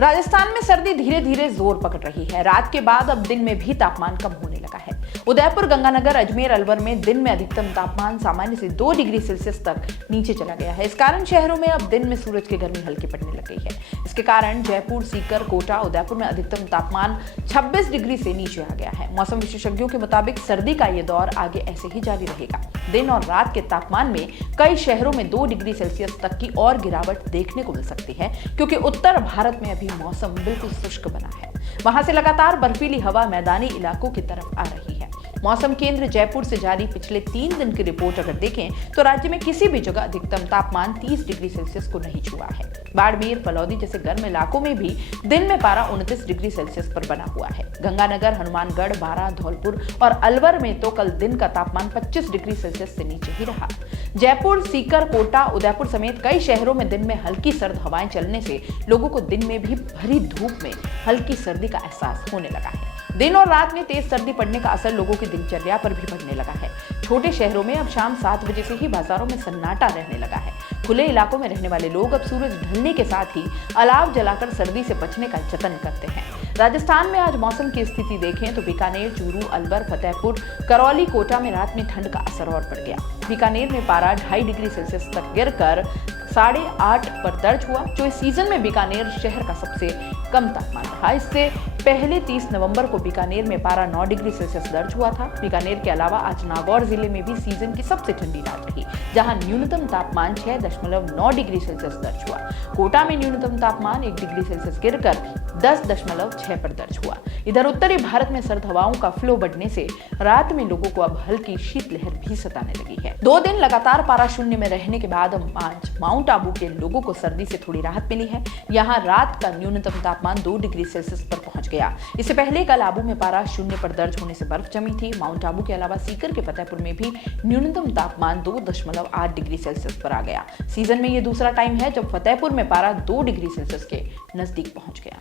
राजस्थान में सर्दी धीरे धीरे जोर पकड़ रही है। रात के बाद अब दिन में भी तापमान कम होने लगा है। उदयपुर, गंगानगर, अजमेर, अलवर में दिन में अधिकतम तापमान सामान्य से 2 डिग्री सेल्सियस तक नीचे चला गया है। इस कारण शहरों में अब दिन में सूरज की गर्मी हल्की पड़ने लग गई है। इसके कारण जयपुर, सीकर, कोटा, उदयपुर में अधिकतम तापमान 26 डिग्री से नीचे आ गया है। मौसम विशेषज्ञों के मुताबिक सर्दी का ये दौर आगे ऐसे ही जारी रहेगा। दिन और रात के तापमान में कई शहरों में 2 डिग्री सेल्सियस तक की और गिरावट देखने को मिल सकती है, क्योंकि उत्तर भारत में अभी मौसम बिल्कुल शुष्क बना है। वहां से लगातार बर्फीली हवा मैदानी इलाकों की तरफ आ रही है। मौसम केंद्र जयपुर से जारी पिछले 3 दिन की रिपोर्ट अगर देखें तो राज्य में किसी भी जगह अधिकतम तापमान 30 डिग्री सेल्सियस को नहीं छुआ है। बाड़मेर, फलौदी जैसे गर्म इलाकों में भी दिन में पारा 29 डिग्री सेल्सियस पर बना हुआ है। गंगानगर, हनुमानगढ़, बारां, धौलपुर और अलवर में तो कल दिन का तापमान 25 डिग्री सेल्सियस से नीचे ही रहा। जयपुर, सीकर, कोटा, उदयपुर समेत कई शहरों में दिन में हल्की सर्द हवाएं चलने से लोगों को दिन में भी भरी धूप में हल्की सर्दी का एहसास होने लगा है। दिन और रात में तेज सर्दी पड़ने का असर लोगों की दिनचर्या पर भी पड़ने लगा है। छोटे शहरों में अब शाम 7 बजे से ही बाजारों में सन्नाटा रहने लगा है। खुले इलाकों में रहने वाले लोग अब सूरज ढलने के साथ ही अलाव जलाकर सर्दी से बचने का जतन करते हैं। राजस्थान में आज मौसम की स्थिति देखें तो बीकानेर, चूरू, अलवर, फतेहपुर, करौली, कोटा में रात में ठंड का असर और बढ़ गया। बीकानेर में पारा 2.5 डिग्री सेल्सियस तक गिरकर 8.5 पर दर्ज हुआ, जो इस सीजन में बीकानेर शहर का सबसे कम तापमान रहा। इससे पहले 30 नवंबर को बीकानेर में पारा 9 डिग्री सेल्सियस दर्ज हुआ था। बीकानेर के अलावा आज नागौर जिले में भी सीजन की सबसे ठंडी रात रही, जहां न्यूनतम तापमान 6.9 डिग्री सेल्सियस दर्ज हुआ। कोटा में न्यूनतम तापमान 1 डिग्री सेल्सियस गिरकर 10.6 पर दर्ज हुआ। इधर उत्तरी भारत में सर्द हवाओं का फ्लो बढ़ने से रात में लोगों को अब हल्की शीतलहर भी सताने लगी है। 2 दिन लगातार पारा शून्य में रहने के बाद आज माउंट आबू के लोगों को सर्दी से थोड़ी राहत मिली है। यहाँ रात का न्यूनतम तापमान 2 डिग्री सेल्सियस पर पहुंच गया। इससे पहले कल आबू में पारा शून्य पर दर्ज होने से बर्फ जमी थी। माउंट आबू के अलावा सीकर के फतेहपुर में भी न्यूनतम तापमान 2.8 डिग्री सेल्सियस पर आ गया। सीजन में ये दूसरा टाइम है जब फतेहपुर में पारा 2 डिग्री सेल्सियस के नजदीक पहुंच गया।